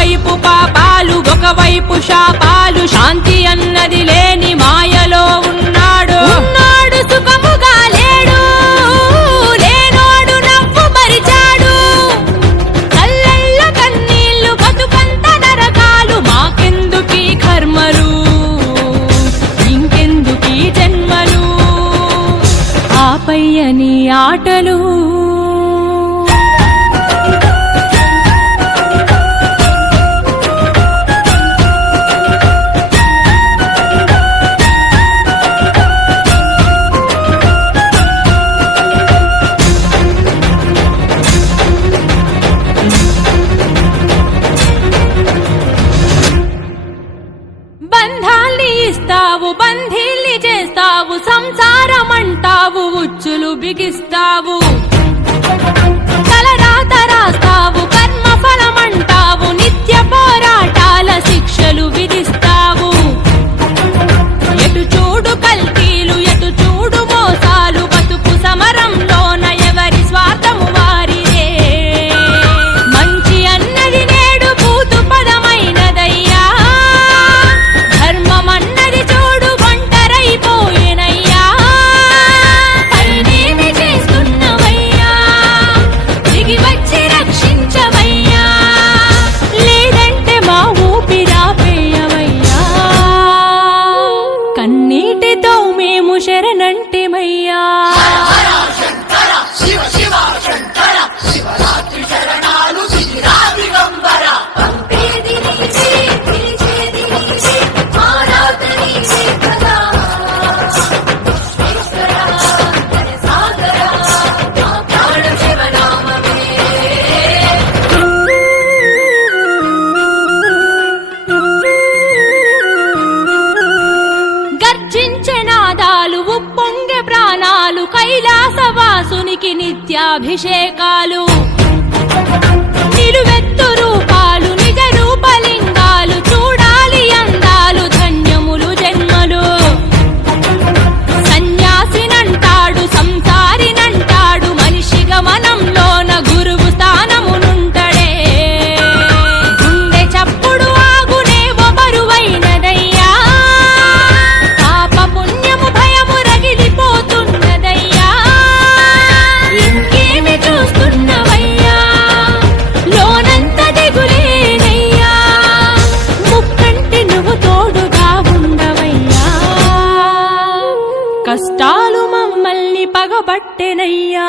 ఒకవైపు పాపాలు ఒకవైపు శాపాలు శాంతి అన్నది లేని మాయలో ఉన్నాడు. ఉన్నాడు సుఖముగా లేడు లేనోడు నవ్వు పరిచాడు కళ్ళల్లో కన్నీళ్ళు బతుకంత నరకాలు మాకెందుకీ కర్మలు? ఇంకెందుకీ జన్మలు? ఆపయ్యని ఆటలు. చేస్తావు బంధీల్ని చేస్తావు సంసారం అంటావు ఉచ్చులు బిగిస్తావు. కైలాసవాసునికి నిత్యాభిషేకాలు. పగబట్టెనయ్యా.